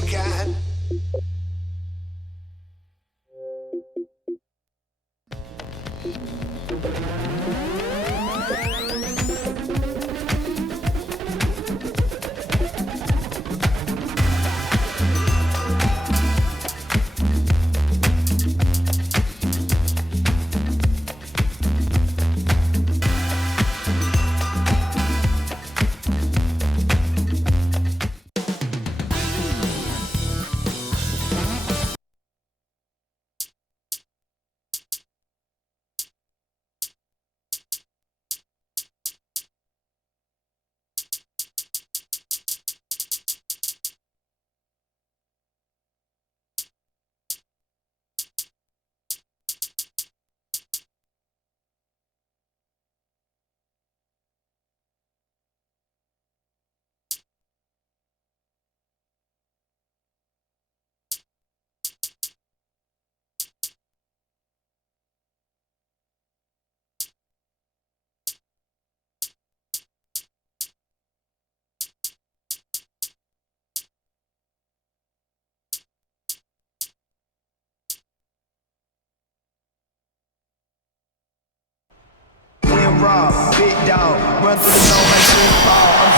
weekend.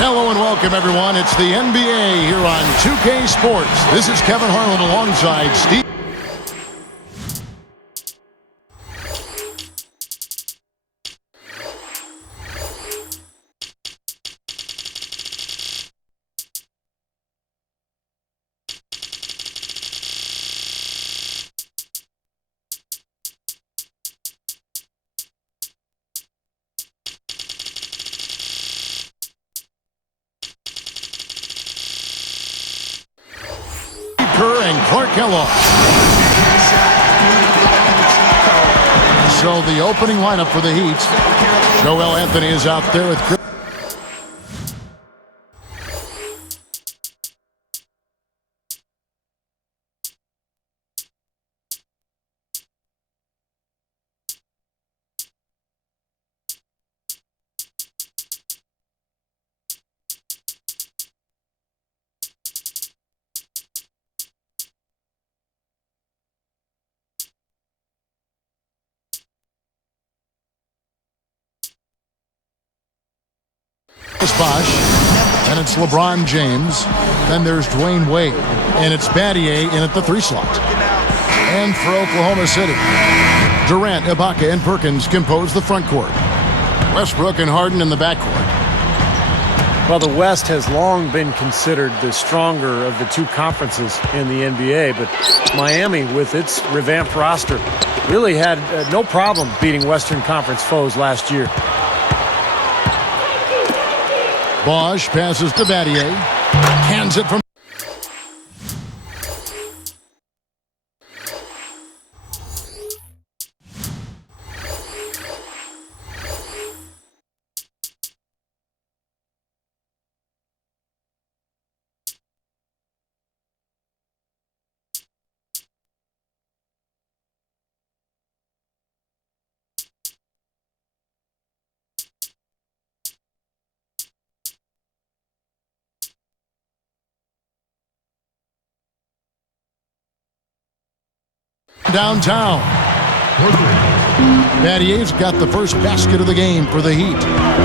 Hello and welcome, everyone. It's the NBA here on 2K Sports. This is Kevin Harlan alongside Steve. And Clark Kellogg. So the opening lineup for the Heat. Joel Anthony is out there with Chris. Bosh, and it's LeBron James. Then there's Dwayne Wade, and it's Battier in at the 3 slot. And for Oklahoma City, Durant, Ibaka, and Perkins compose the front court. Westbrook and Harden in the backcourt. Well, the West has long been considered the stronger of the two conferences in the NBA, but Miami, with its revamped roster, really had no problem beating Western Conference foes last year. Bosh passes to Battier. Hands it from. Downtown. Battier's got the first basket of the game for the Heat.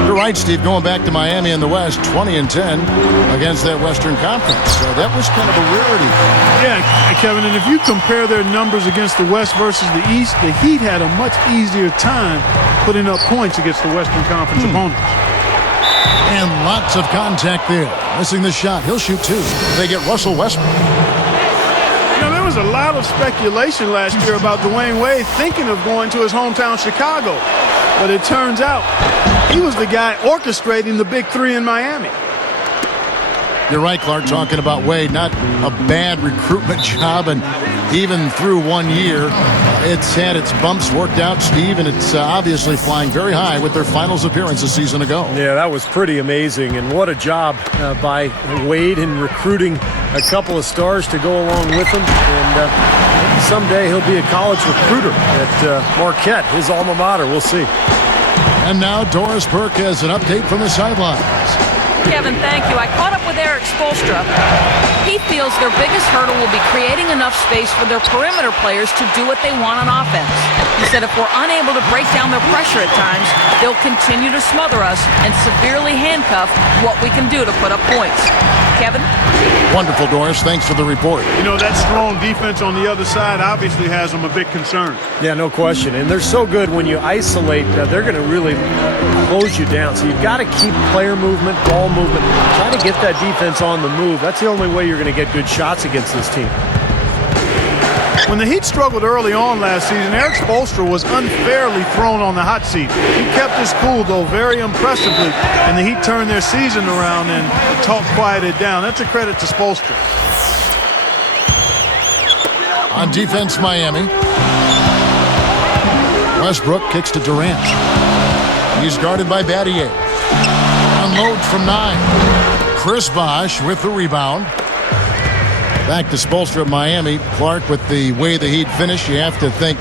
You're right, Steve, going back to Miami in the West, 20-10 against that Western Conference. So that was kind of a rarity. Yeah, Kevin, and if you compare their numbers against the West versus the East, the Heat had a much easier time putting up points against the Western Conference opponents. And lots of contact there. Missing the shot. He'll shoot 2. They get Russell Westbrook. There was a lot of speculation last year about Dwayne Wade thinking of going to his hometown Chicago, but it turns out he was the guy orchestrating the big 3 in Miami. You're right, Clark, talking about Wade. Not a bad recruitment job, and even through 1 year, it's had its bumps worked out, Steve, and it's obviously flying very high with their finals appearance a season ago. Yeah, that was pretty amazing, and what a job by Wade in recruiting a couple of stars to go along with him, and maybe someday he'll be a college recruiter at Marquette, his alma mater. We'll see. And now Doris Burke has an update from the sidelines. Kevin, thank you. I caught up with Eric Spoelstra. He feels their biggest hurdle will be creating enough space for their perimeter players to do what they want on offense. He said if we're unable to break down their pressure at times, they'll continue to smother us and severely handcuff what we can do to put up points. Kevin? Wonderful, Doris. Thanks for the report. You know, that strong defense on the other side obviously has them a big concern. Yeah, no question. And they're so good when you isolate, they're going to really close you down. So you've got to keep player movement, ball movement, try to get that defense on the move. That's the only way you're going to get good shots against this team. When the Heat struggled early on last season, Eric Spoelstra was unfairly thrown on the hot seat. He kept his cool, though, very impressively, and the Heat turned their season around and the talk quieted down. That's a credit to Spoelstra. On defense, Miami. Westbrook kicks to Durant. He's guarded by Battier. Unloads from 9. Chris Bosh with the rebound. Back to Spoelstra of Miami. Clark, with the way the Heat finished, you have to think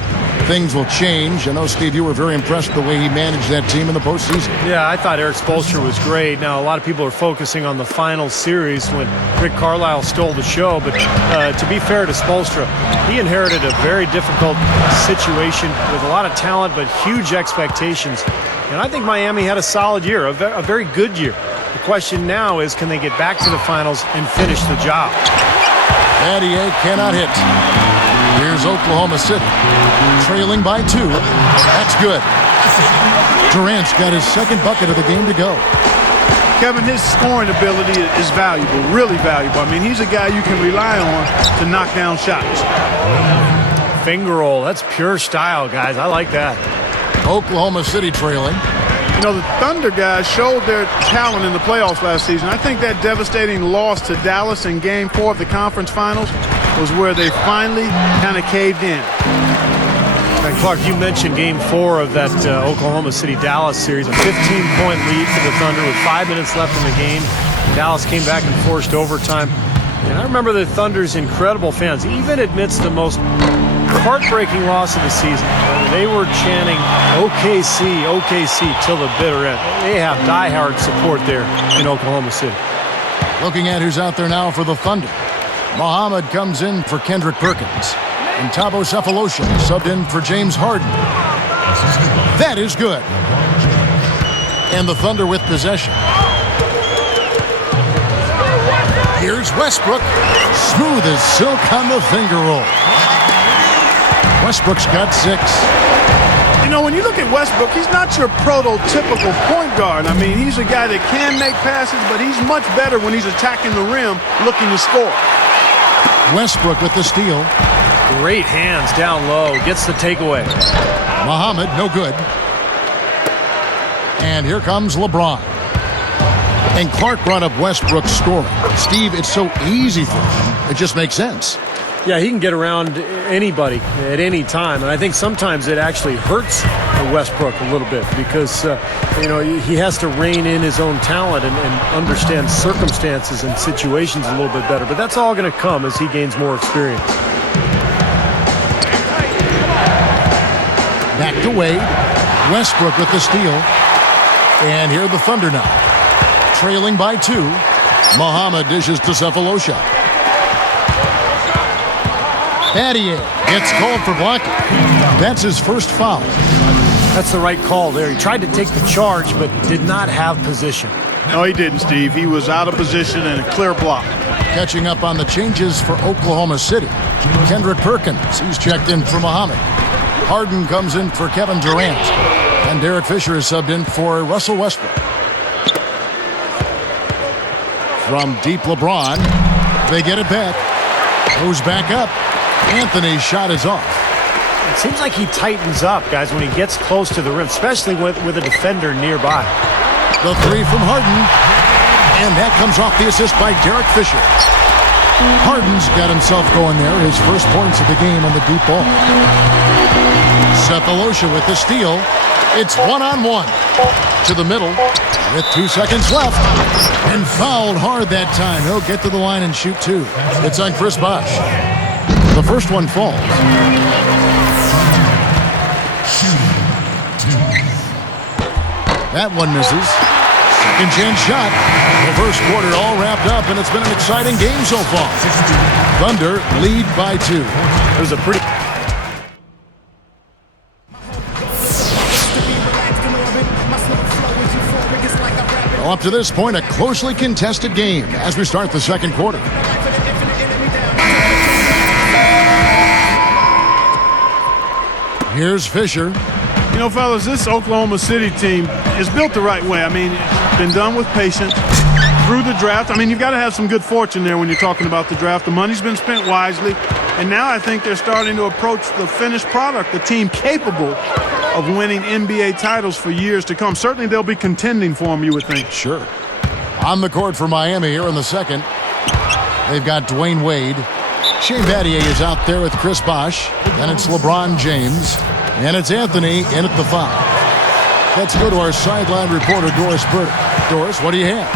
things will change. I know, Steve, you were very impressed with the way he managed that team in the postseason. Yeah, I thought Eric Spoelstra was great. Now, a lot of people are focusing on the final series when Rick Carlisle stole the show, but to be fair to Spoelstra, he inherited a very difficult situation with a lot of talent but huge expectations. And I think Miami had a solid year, a very good year. The question now is, can they get back to the finals and finish the job? Battier cannot hit. Here's Oklahoma City, trailing by 2. That's good. Durant's got his second bucket of the game to go. Kevin, his scoring ability is valuable, really valuable. I mean, he's a guy you can rely on to knock down shots. Finger roll, that's pure style, guys. I like that. Oklahoma City trailing. You know, the Thunder guys showed their talent in the playoffs last season. I think that devastating loss to Dallas in Game 4 of the conference finals was where they finally kind of caved in. And Clark, you mentioned Game 4 of that Oklahoma City-Dallas series, a 15-point lead for the Thunder with 5 minutes left in the game. Dallas came back and forced overtime. And I remember the Thunder's incredible fans, even amidst the most heartbreaking loss of the season. They were chanting OKC, OKC till the bitter end. They have diehard support there in Oklahoma City. Looking at who's out there now for the Thunder. Muhammad comes in for Kendrick Perkins. And Thabo Sefolosha subbed in for James Harden. That is good. And the Thunder with possession. Here's Westbrook. Smooth as silk on the finger roll. Westbrook's got 6. You know, when you look at Westbrook, he's not your prototypical point guard. I mean, he's a guy that can make passes, but he's much better when he's attacking the rim looking to score. Westbrook with the steal. Great hands down low. Gets the takeaway. Muhammad, no good. And here comes LeBron. And Clark brought up Westbrook's scoring. Steve, it's so easy for him. It just makes sense. Yeah, he can get around anybody at any time. And I think sometimes it actually hurts Westbrook a little bit because, he has to rein in his own talent and understand circumstances and situations a little bit better. But that's all going to come as he gains more experience. Back to Wade. Westbrook with the steal. And here the Thunder now. Trailing by 2. Muhammad dishes to Sefolosha. Battier gets called for blocking. That's his first foul. That's the right call there. He tried to take the charge, but did not have position. No, he didn't, Steve. He was out of position and a clear block. Catching up on the changes for Oklahoma City. Kendrick Perkins, he's checked in for Muhammad. Harden comes in for Kevin Durant. And Derek Fisher is subbed in for Russell Westbrook. From deep LeBron, they get it back. Goes back up. Anthony's shot is off. It seems like he tightens up, guys, when he gets close to the rim, especially with a defender nearby. The 3 from Harden. And that comes off the assist by Derek Fisher. Harden's got himself going there. His first points of the game on the deep ball. Sefolosha with the steal. It's 1-on-1. To the middle with 2 seconds left. And fouled hard that time. He'll get to the line and shoot 2. It's on Chris Bosh. The first one falls. That one misses. Second chance shot. The first quarter all wrapped up, and it's been an exciting game so far. Thunder lead by 2. It was a pretty... Well, up to this point, a closely contested game as we start the second quarter. Here's Fisher. You know, fellas, this Oklahoma City team is built the right way. I mean, it's been done with patience through the draft. I mean, you've got to have some good fortune there when you're talking about the draft. The money's been spent wisely, and now I think they're starting to approach the finished product, the team capable of winning NBA titles for years to come. Certainly they'll be contending for them, you would think. Sure. On the court for Miami here in the second. They've got Dwayne Wade. Shane Battier is out there with Chris Bosh. Then it's LeBron James. And it's Anthony in at the 5. Let's go to our sideline reporter, Doris Burdick. Doris, what do you have?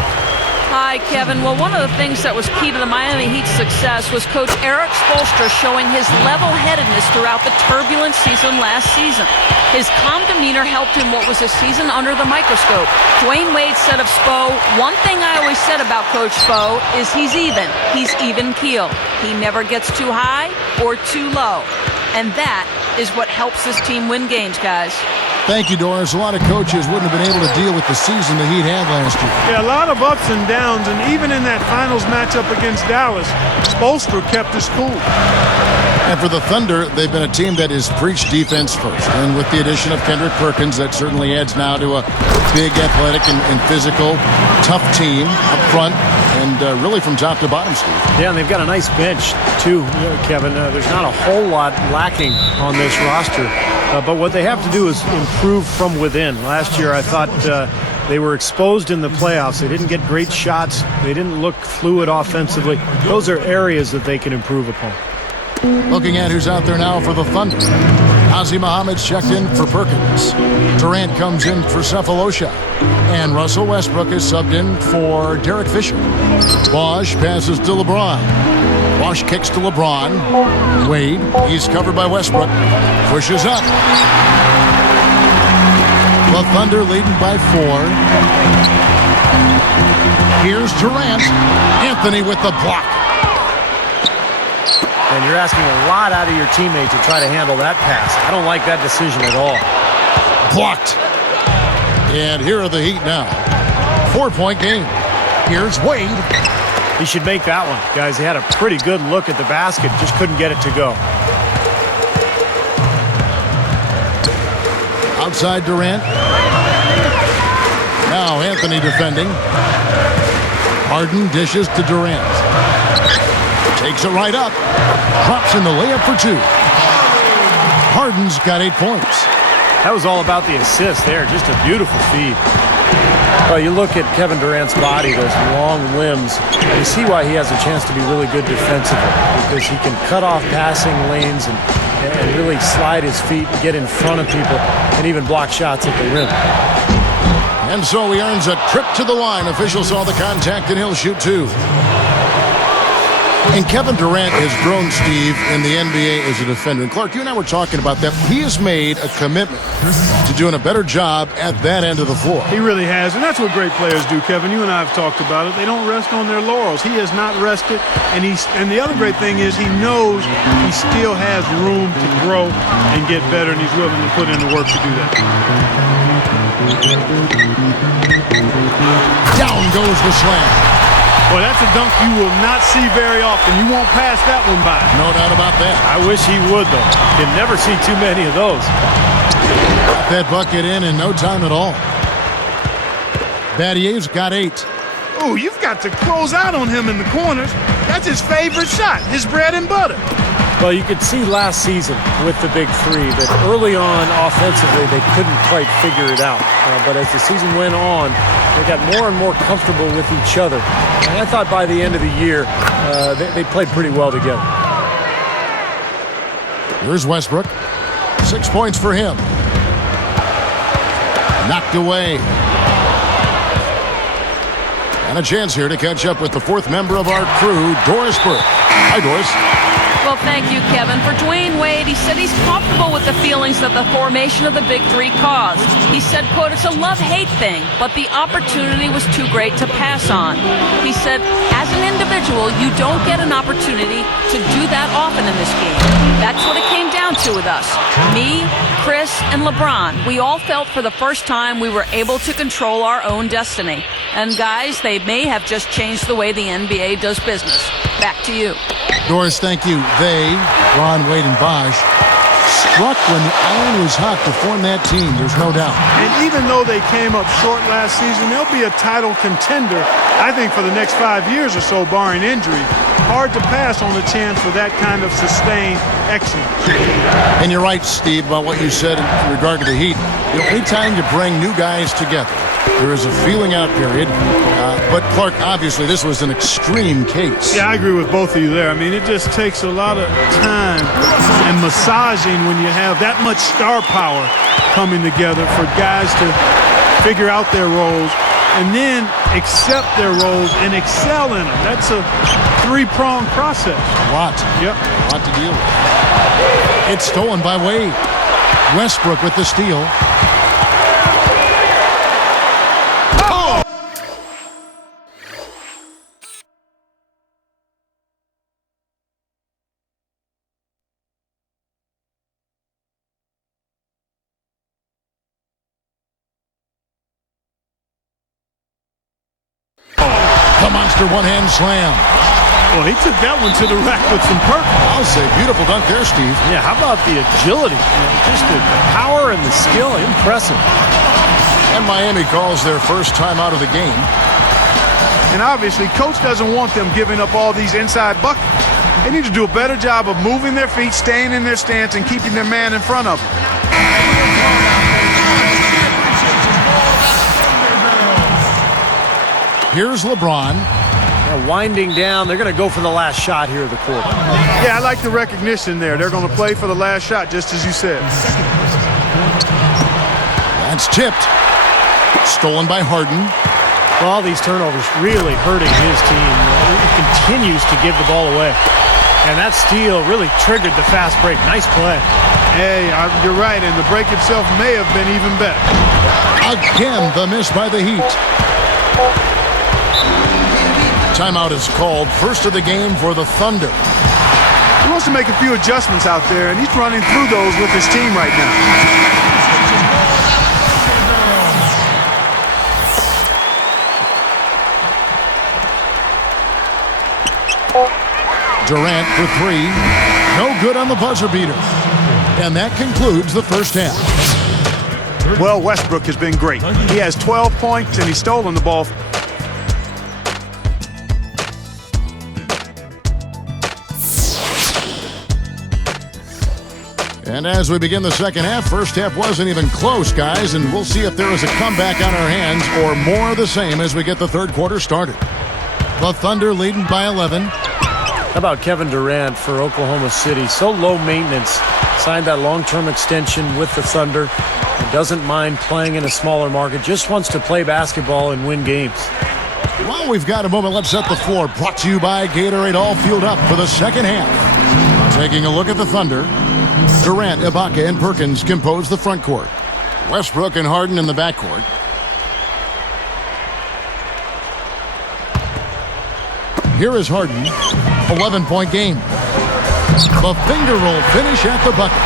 Hi, Kevin. Well, one of the things that was key to the Miami Heat's success was Coach Eric Spoelstra showing his level-headedness throughout the turbulent season last season. His calm demeanor helped him what was a season under the microscope. Dwayne Wade said of Spo, "One thing I always said about Coach Spo is he's even. He's even-keeled. He never gets too high or too low." And that is what helps this team win games, guys. Thank you, Doris. A lot of coaches wouldn't have been able to deal with the season the Heat had last year. Yeah, a lot of ups and downs, and even in that finals matchup against Dallas, Spoelstra kept his cool. And for the Thunder, they've been a team that has preached defense first. And with the addition of Kendrick Perkins, that certainly adds now to a big, athletic, and physical, tough team up front, and really from top to bottom, Steve. Yeah, and they've got a nice bench, too, Kevin. There's not a whole lot lacking on this roster. But what they have to do is improve from within. Last year, I thought they were exposed in the playoffs. They didn't get great shots. They didn't look fluid offensively. Those are areas that they can improve upon. Looking at who's out there now for the Thunder. Ozzie Muhammad's checked in for Perkins. Durant comes in for Cephalosha. And Russell Westbrook is subbed in for Derek Fisher. Bosh passes to LeBron. Bosh kicks to LeBron. Wade, he's covered by Westbrook. Pushes up. The Thunder leading by 4. Here's Durant. Anthony with the block. And you're asking a lot out of your teammate to try to handle that pass. I don't like that decision at all. Blocked. And here are the Heat now. 4-point game. Here's Wade. He should make that one. Guys, he had a pretty good look at the basket. Just couldn't get it to go. Outside Durant. Now Anthony defending. Harden dishes to Durant. Takes it right up. Drops in the layup for 2. Harden's got 8 points. That was all about the assist there. Just a beautiful feed. Well, you look at Kevin Durant's body, those long limbs. You see why he has a chance to be really good defensively, because he can cut off passing lanes and really slide his feet and get in front of people and even block shots at the rim. And so he earns a trip to the line. Officials saw the contact, and he'll shoot 2. And Kevin Durant has grown, Steve, in the NBA as a defender. And Clark, you and I were talking about that. He has made a commitment to doing a better job at that end of the floor. He really has, and that's what great players do, Kevin. You and I have talked about it. They don't rest on their laurels. He has not rested, and the other great thing is he knows he still has room to grow and get better, and he's willing to put in the work to do that. Down goes the slam. Well, that's a dunk you will not see very often. You won't pass that one by. No doubt about that. I wish he would, though. You can never see too many of those. Got that bucket in no time at all. Battier's got 8. Oh, you've got to close out on him in the corners. That's his favorite shot, his bread and butter. Well, you could see last season with the big 3 that early on offensively they couldn't quite figure it out. But as the season went on, they got more and more comfortable with each other. And I thought by the end of the year, they played pretty well together. Here's Westbrook. 6 points for him. Knocked away. And a chance here to catch up with the 4th member of our crew, Doris Burke. Hi, Doris. Well, thank you, Kevin. For Dwayne Wade, he said he's comfortable with the feelings that the formation of the Big Three caused. He said, quote, "It's a love-hate thing, but the opportunity was too great to pass on." He said, as an individual, you don't get an opportunity to do that often in this game. That's what it came down to with us. Me, Chris, and LeBron. We all felt for the first time we were able to control our own destiny. And guys, they may have just changed the way the NBA does business. Back to you. Doris, thank you. They, Ron, Wade, and Bosch, struck when the iron was hot to form that team. There's no doubt. And even though they came up short last season, they'll be a title contender, I think, for the next 5 years or so, barring injury. Hard to pass on the chance for that kind of sustained excellence. And you're right, Steve, about what you said in regard to the Heat. Anytime you bring new guys together, there is a feeling out period. But, Clark, obviously, this was an extreme case. Yeah, I agree with both of you there. I mean, it just takes a lot of time and massaging when you have that much star power coming together for guys to figure out their roles and then accept their roles and excel in them. That's a three-pronged process. A lot. Yep. A lot to deal with. It's stolen by Wade. Westbrook with the steal. The monster one-hand slam. Well, he took that one to the rack with some purpose. I'll say beautiful dunk there, Steve. Yeah, how about the agility? Just the power and the skill. Impressive. And Miami calls their first time out of the game. And obviously, coach doesn't want them giving up all these inside buckets. They need to do a better job of moving their feet, staying in their stance, and keeping their man in front of them. Here's LeBron. They're winding down. They're going to go for the last shot here of the quarter. Yeah, I like the recognition there. They're going to play for the last shot, just as you said. That's tipped. Stolen by Harden. Well, all these turnovers really hurting his team. He continues to give the ball away. And that steal really triggered the fast break. Nice play. Hey, you're right, and the break itself may have been even better. Again, the miss by the Heat. Timeout is called. First of the game for the Thunder. He wants to make a few adjustments out there, and he's running through those with his team right now. Durant for three. No good on the buzzer beater. And that concludes the first half. Well, Westbrook has been great. He has 12 points, and he's stolen the ball. And as we begin the second half, first half wasn't even close, guys, and we'll see if there is a comeback on our hands or more of the same as we get the third quarter started. The Thunder leading by 11. How about Kevin Durant for Oklahoma City? So low maintenance. Signed that long-term extension with the Thunder. He doesn't mind playing in a smaller market. Just wants to play basketball and win games. Well, we've got a moment. Let's set the floor. Brought to you by Gatorade. All fueled up for the second half. Taking a look at the Thunder. Durant, Ibaka, and Perkins compose the front court. Westbrook and Harden in the backcourt. Here is Harden. 11-point game. The finger roll finish at the bucket.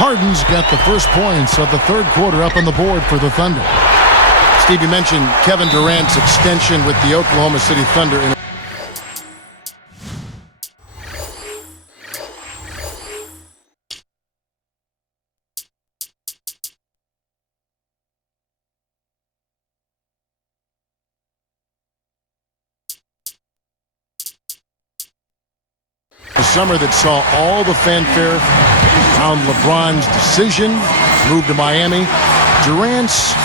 Harden's got the first points of the third quarter up on the board for the Thunder. Steve, you mentioned Kevin Durant's extension with the Oklahoma City Thunder. Summer that saw all the fanfare around LeBron's decision, move to Miami. Durant's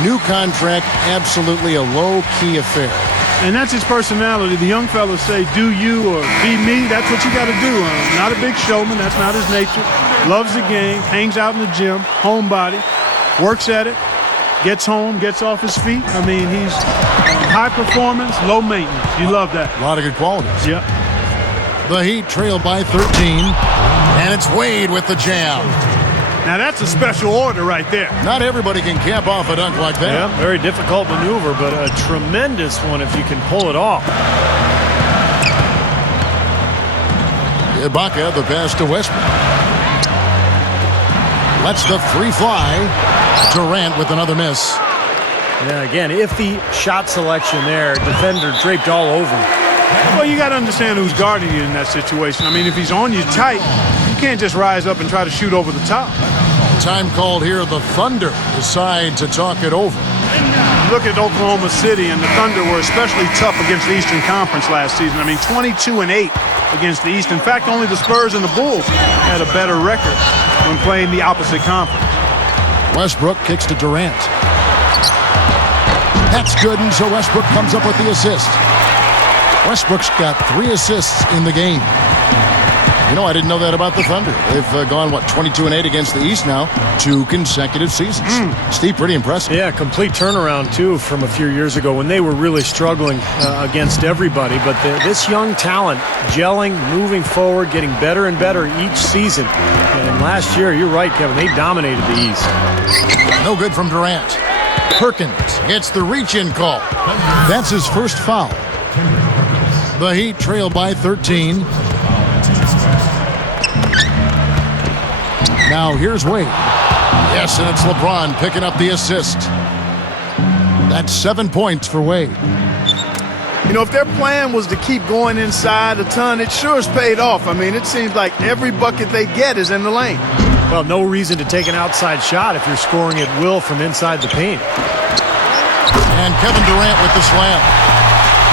new contract, absolutely a low-key affair. And that's his personality. The young fellas say, do you or be me. That's what you got to do. Not a big showman. That's not his nature. Loves the game, hangs out in the gym, homebody, works at it, gets home, gets off his feet. I mean, he's high performance, low maintenance. You love that. A lot of good qualities. Yep. The Heat trail by 13. And it's Wade with the jam. Now that's a special order right there. Not everybody can cap off a dunk like that. Yeah, very difficult maneuver, but a tremendous one if you can pull it off. Ibaka, the pass to Westbrook. Lets the three fly. Durant with another miss. Yeah, again, iffy shot selection there. Defender draped all over him. Well, you got to understand who's guarding you in that situation. I mean, if he's on you tight, you can't just rise up and try to shoot over the top. Time called here. The Thunder decide to talk it over. Look at Oklahoma City, and the Thunder were especially tough against the Eastern Conference last season. I mean, 22-8 against the East. In fact, only the Spurs and the Bulls had a better record when playing the opposite conference. Westbrook kicks to Durant. That's good, and so Westbrook comes up with the assist. Westbrook's got 3 assists in the game. You know, I didn't know that about the Thunder. They've gone, 22-8 against the East now, 2 consecutive seasons. Steve, pretty impressive. Yeah, complete turnaround, too, from a few years ago when they were really struggling against everybody. But this young talent gelling, moving forward, getting better and better each season. And last year, you're right, Kevin, they dominated the East. No good from Durant. Perkins gets the reach-in call. That's his first foul. The Heat trail by 13. Now here's Wade. Yes, and it's LeBron picking up the assist. That's 7 points for Wade. You know, if their plan was to keep going inside a ton, it sure has paid off. I mean, it seems like every bucket they get is in the lane. Well, no reason to take an outside shot if you're scoring at will from inside the paint. And Kevin Durant with the slam.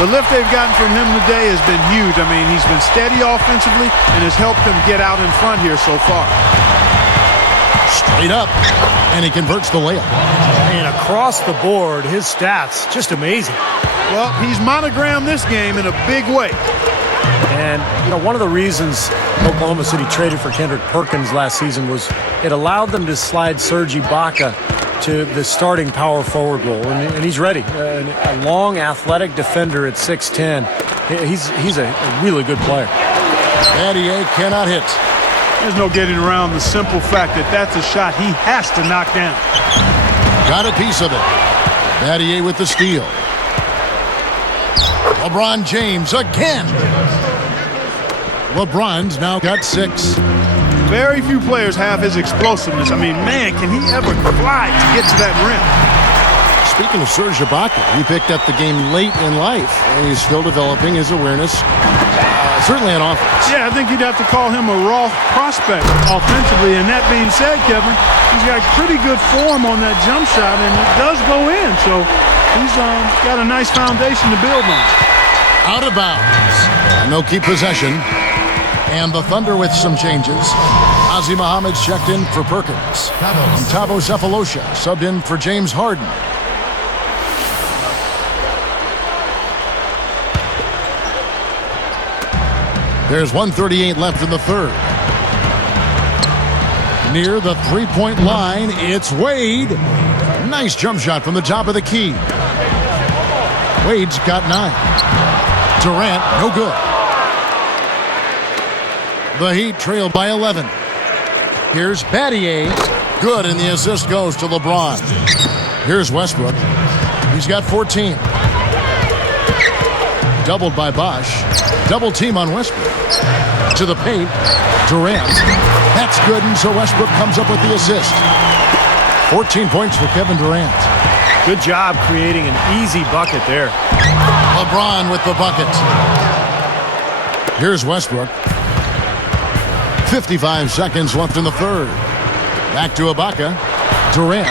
The lift they've gotten from him today has been huge. I mean, he's been steady offensively and has helped them get out in front here so far. Straight up, and he converts the layup. And across the board, his stats, just amazing. Well, he's monogrammed this game in a big way. And, you know, one of the reasons Oklahoma City traded for Kendrick Perkins last season was it allowed them to slide Serge Ibaka to the starting power forward role, and he's ready. A long, athletic defender at 6'10". He's a really good player. Battier cannot hit. There's no getting around the simple fact that that's a shot he has to knock down. Got a piece of it. Battier with the steal. LeBron James again. LeBron's now got 6. Very few players have his explosiveness. I mean, man, can he ever fly to get to that rim? Speaking of Serge Ibaka, he picked up the game late in life, and he's still developing his awareness, certainly on offense. Yeah, I think you'd have to call him a raw prospect offensively. And that being said, Kevin, he's got pretty good form on that jump shot, and it does go in. So he's got a nice foundation to build on. Out of bounds. And they'll keep possession. And the Thunder with some changes. Ozzie Muhammad's checked in for Perkins. And Thabo Sefolosha subbed in for James Harden. There's 1:38 left in the third. Near the three-point line, it's Wade. Nice jump shot from the top of the key. Wade's got 9. Durant, no good. The Heat trail by 11. Here's Battier. Good, and the assist goes to LeBron. Here's Westbrook. He's got 14. Doubled by Bosch. Double team on Westbrook. To the paint. Durant. That's good, and so Westbrook comes up with the assist. 14 points for Kevin Durant. Good job creating an easy bucket there. LeBron with the bucket. Here's Westbrook. 55 seconds left in the third. Back to Ibaka. Durant.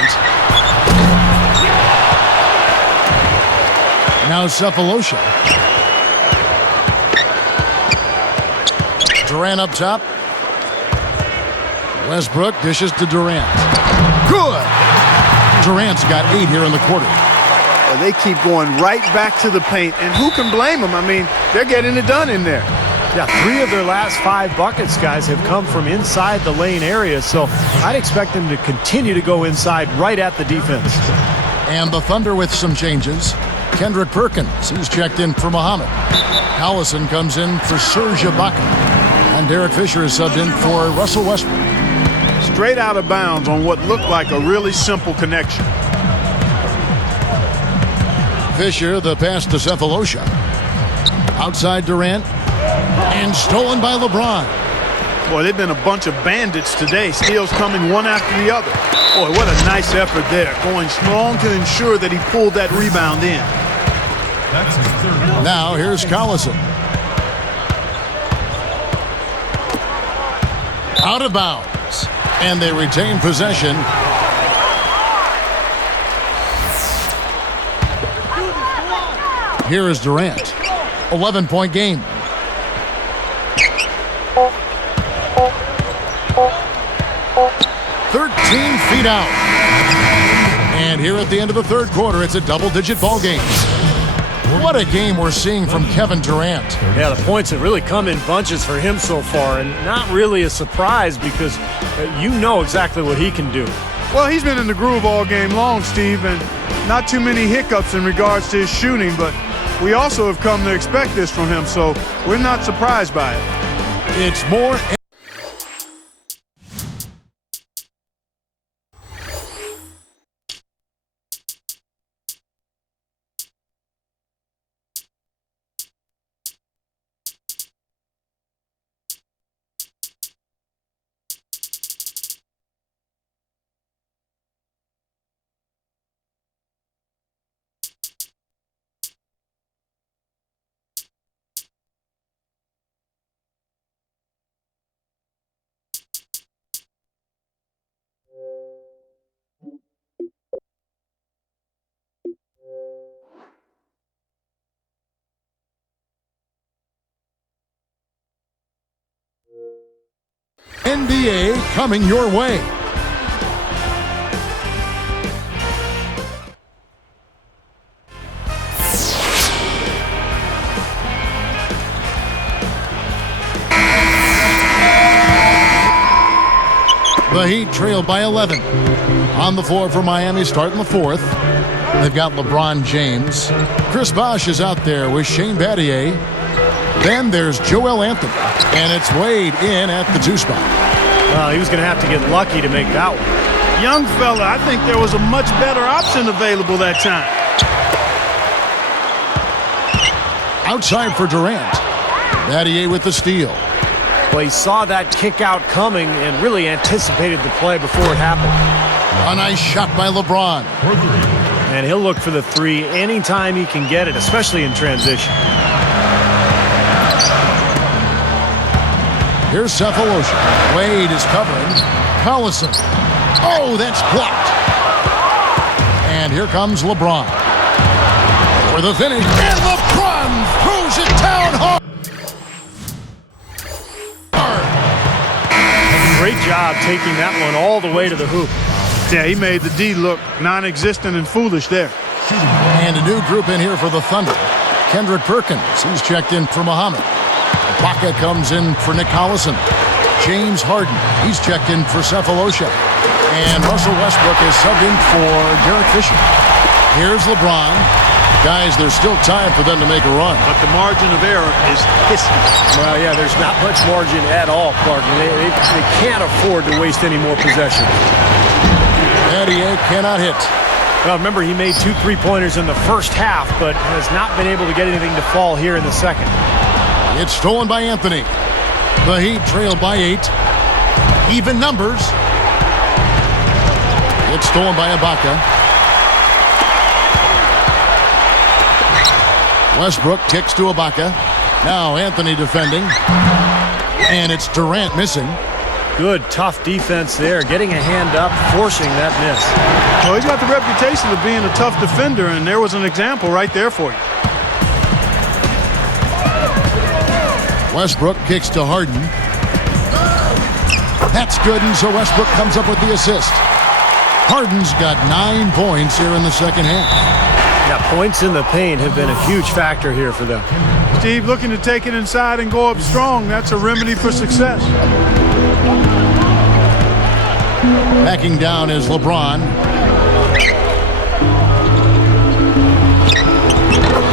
Now Sefolosha. Durant up top. Westbrook dishes to Durant. Good! Durant's got 8 here in the quarter. Well, they keep going right back to the paint, and who can blame them? I mean, they're getting it done in there. Yeah, 3 of their last 5 buckets, guys, have come from inside the lane area, so I'd expect them to continue to go inside right at the defense. And the Thunder with some changes. Kendrick Perkins, he's checked in for Muhammad. Collison comes in for Serge Ibaka. And Derek Fisher is subbed in for Russell Westbrook. Straight out of bounds on what looked like a really simple connection. Fisher, the pass to Cephalosha. Outside Durant. And stolen by LeBron. Boy, they've been a bunch of bandits today. Steals coming one after the other. Boy, what a nice effort there. Going strong to ensure that he pulled that rebound in. Now here's Collison. Out of bounds. And they retain possession. Here is Durant. 11-point game. Feet out. And here at the end of the third quarter, it's a double-digit ball game. What a game we're seeing from Kevin Durant. Yeah, the points have really come in bunches for him so far, and not really a surprise because you know exactly what he can do. Well, he's been in the groove all game long, Steve, and not too many hiccups in regards to his shooting, but we also have come to expect this from him, so we're not surprised by it. It's more... NBA coming your way. The Heat trail by 11. On the floor for Miami starting the fourth. They've got LeBron James. Chris Bosh is out there with Shane Battier. Then there's Joel Anthony. And it's Wade in at the 2 spot. Well, he was going to have to get lucky to make that one. Young fella, I think there was a much better option available that time. Outside for Durant. Battier with the steal. Well, he saw that kick out coming and really anticipated the play before it happened. A nice shot by LeBron. And he'll look for the three anytime he can get it, especially in transition. Here's Cephalosha. Wade is covering. Collison. Oh, that's blocked. And here comes LeBron. For the finish. And LeBron throws it down hard. Great job taking that one all the way to the hoop. Yeah, he made the D look non-existent and foolish there. And a new group in here for the Thunder. Kendrick Perkins. He's checked in for Muhammad. Ibaka comes in for Nick Collison. James Harden. He's checked in for Cephalosha. And Russell Westbrook is subbed in for Derek Fisher. Here's LeBron. Guys, there's still time for them to make a run. But the margin of error is hissing. Well, yeah, there's not much margin at all, Clark. They can't afford to waste any more possessions. Battier cannot hit. Well, remember, he made 2 3-pointers in the first half, but has not been able to get anything to fall here in the second. It's stolen by Anthony. The Heat trail by 8. Even numbers. It's stolen by Ibaka. Westbrook kicks to Ibaka. Now Anthony defending. And it's Durant missing. Good, tough defense there. Getting a hand up, forcing that miss. Well, he's got the reputation of being a tough defender, and there was an example right there for you. Westbrook kicks to Harden. That's good, and so Westbrook comes up with the assist. Harden's got 9 points here in the second half. Yeah, points in the paint have been a huge factor here for them. Steve looking to take it inside and go up strong. That's a remedy for success. Backing down is LeBron.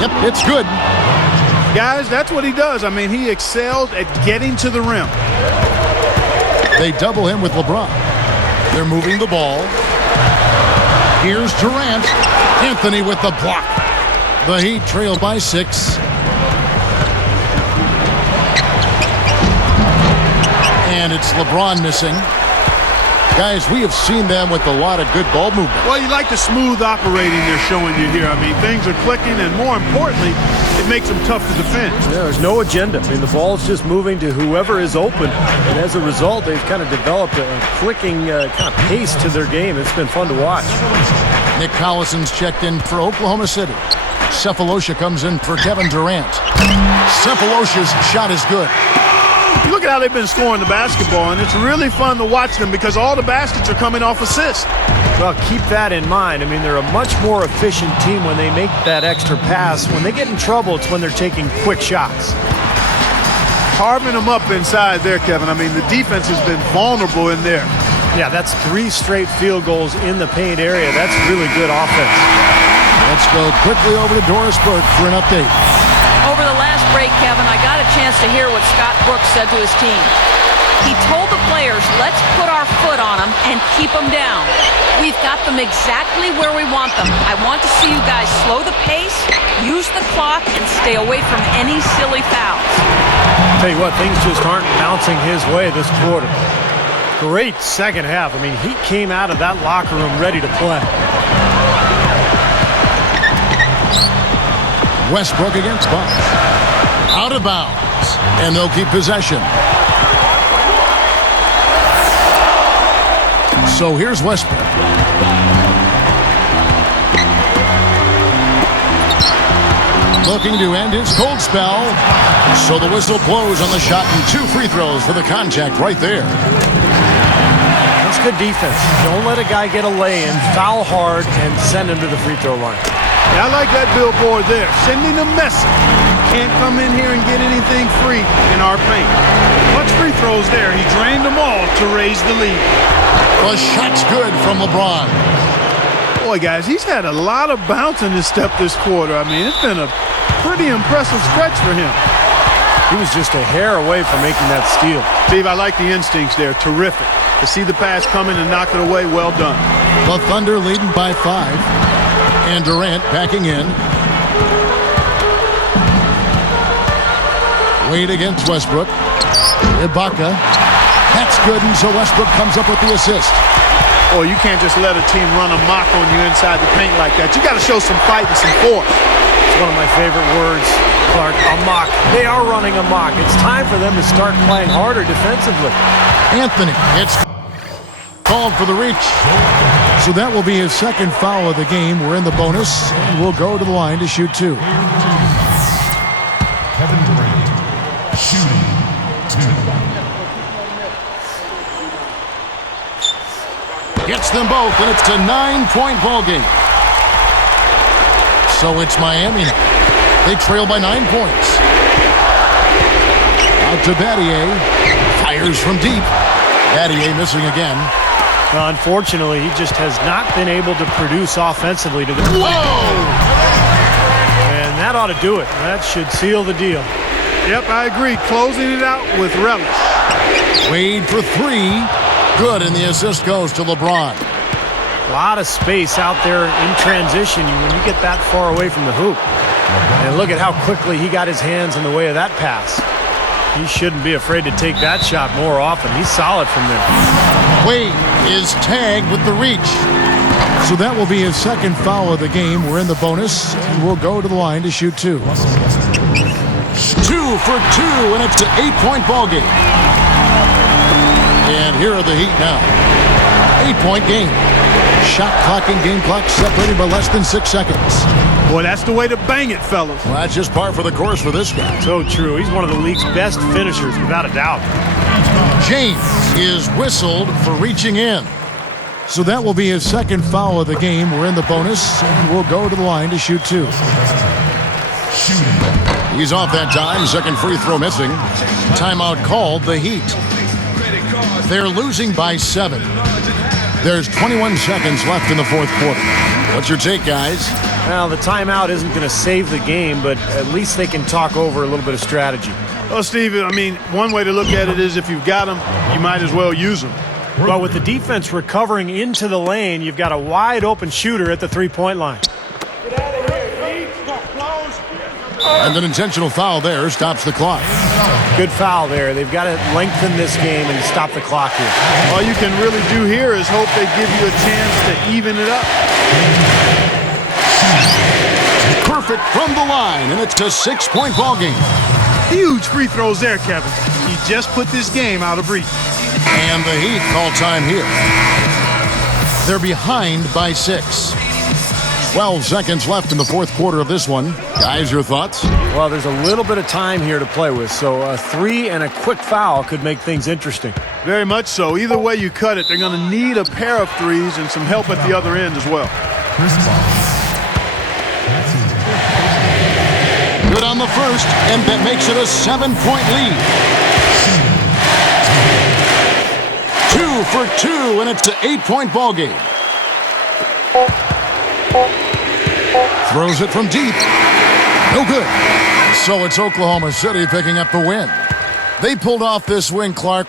Yep, it's good. Guys, that's what he does. I mean, he excels at getting to the rim. They double him with LeBron. They're moving the ball. Here's Durant. Anthony with the block. The Heat trail by 6. And it's LeBron missing. Guys, we have seen them with a lot of good ball movement. Well, you like the smooth operating they're showing you here. I mean, things are clicking, and more importantly, it makes them tough to defend. Yeah, there's no agenda. I mean, the ball's just moving to whoever is open, and as a result, they've kind of developed a clicking kind of pace to their game. It's been fun to watch. Nick Collison's checked in for Oklahoma City. Cephalosha comes in for Kevin Durant. Cephalosha's shot is good. You look at how they've been scoring the basketball, and it's really fun to watch them because all the baskets are coming off assists. Well, keep that in mind. I mean, they're a much more efficient team when they make that extra pass. When they get in trouble, it's when they're taking quick shots. Carving them up inside there, Kevin. I mean, the defense has been vulnerable in there. Yeah, that's 3 straight field goals in the paint area. That's really good offense. Let's go quickly over to Doris Burke for an update. Over the last break, Kevin, I got a chance to hear what Scott Brooks said to his team. He told the players, let's put our foot on them and keep them down. We've got them exactly where we want them. I want to see you guys slow the pace, use the clock, and stay away from any silly fouls. Tell you what, things just aren't bouncing his way this quarter. Great second half. I mean, he came out of that locker room ready to play. Westbrook against Bosch. Out of bounds. And they'll keep possession. So here's Westbrook. Looking to end his cold spell. So the whistle blows on the shot and 2 free throws for the contact right there. That's good defense. Don't let a guy get a lay-in, foul hard, and send him to the free throw line. Yeah, I like that billboard there, sending a message. Can't come in here and get anything free in our paint. Much free throws there. He drained them all to raise the lead. The shot's good from LeBron. Boy, guys, he's had a lot of bounce in his step this quarter. I mean, it's been a pretty impressive stretch for him. He was just a hair away from making that steal. Steve, I like the instincts there. Terrific. To see the pass coming and knock it away, well done. The Thunder leading by 5. And Durant backing in. Wade against Westbrook. Ibaka. That's good, and so Westbrook comes up with the assist. Oh, you can't just let a team run amok on you inside the paint like that. You got to show some fight and some force. It's one of my favorite words, Clark. Amok. They are running amok. It's time for them to start playing harder defensively. Anthony, it's called for the reach. So that will be his second foul of the game. We're in the bonus, and we'll go to the line to shoot 2. Kevin Durant, shooting 2. Gets them both, and it's a 9-point ball game. So it's Miami now. They trail by 9 points. Out to Battier. Fires from deep. Battier missing again. Well, unfortunately, he just has not been able to produce offensively to the... Whoa! And that ought to do it. That should seal the deal. Yep, I agree. Closing it out with relish. Wade for 3. Good, and the assist goes to LeBron. A lot of space out there in transition when you get that far away from the hoop. And look at how quickly he got his hands in the way of that pass. He shouldn't be afraid to take that shot more often. He's solid from there. Wade is tagged with the reach. So that will be his second foul of the game. We're in the bonus, and we'll go to the line to shoot 2. 2 for 2, and it's an 8-point ball game. And here are the Heat now. 8-point game. Shot clock and game clock separated by less than 6 seconds. Boy, that's the way to bang it, fellas. Well, that's just par for the course for this guy. So true. He's one of the league's best finishers, without a doubt. James is whistled for reaching in. So that will be his second foul of the game. We're in the bonus, and we'll go to the line to shoot 2. He's off that time. Second free throw missing. Timeout called the Heat. They're losing by 7. There's 21 seconds left in the fourth quarter. What's your take, guys? Well, the timeout isn't going to save the game, but at least they can talk over a little bit of strategy. Well, Steve, I mean, one way to look at it is if you've got them, you might as well use them. Well, with the defense recovering into the lane, you've got a wide-open shooter at the three-point line. And an intentional foul there stops the clock. Good foul there. They've got to lengthen this game and stop the clock here. All you can really do here is hope they give you a chance to even it up. Perfect from the line, and it's a 6-point ball game. Huge free throws there, Kevin. He just put this game out of reach. And the Heat call time here. They're behind by 6. 12 seconds left in the fourth quarter of this one. Guys, your thoughts? Well, there's a little bit of time here to play with, so a 3 and a quick foul could make things interesting. Very much so. Either way you cut it, they're going to need a pair of threes and some help at the other end as well. Chris Bosh. Good on the first, and that makes it a 7-point lead. 2 for 2, and it's an 8-point ball game. Throws it from deep. No good. So it's Oklahoma City picking up the win. They pulled off this win, Clark.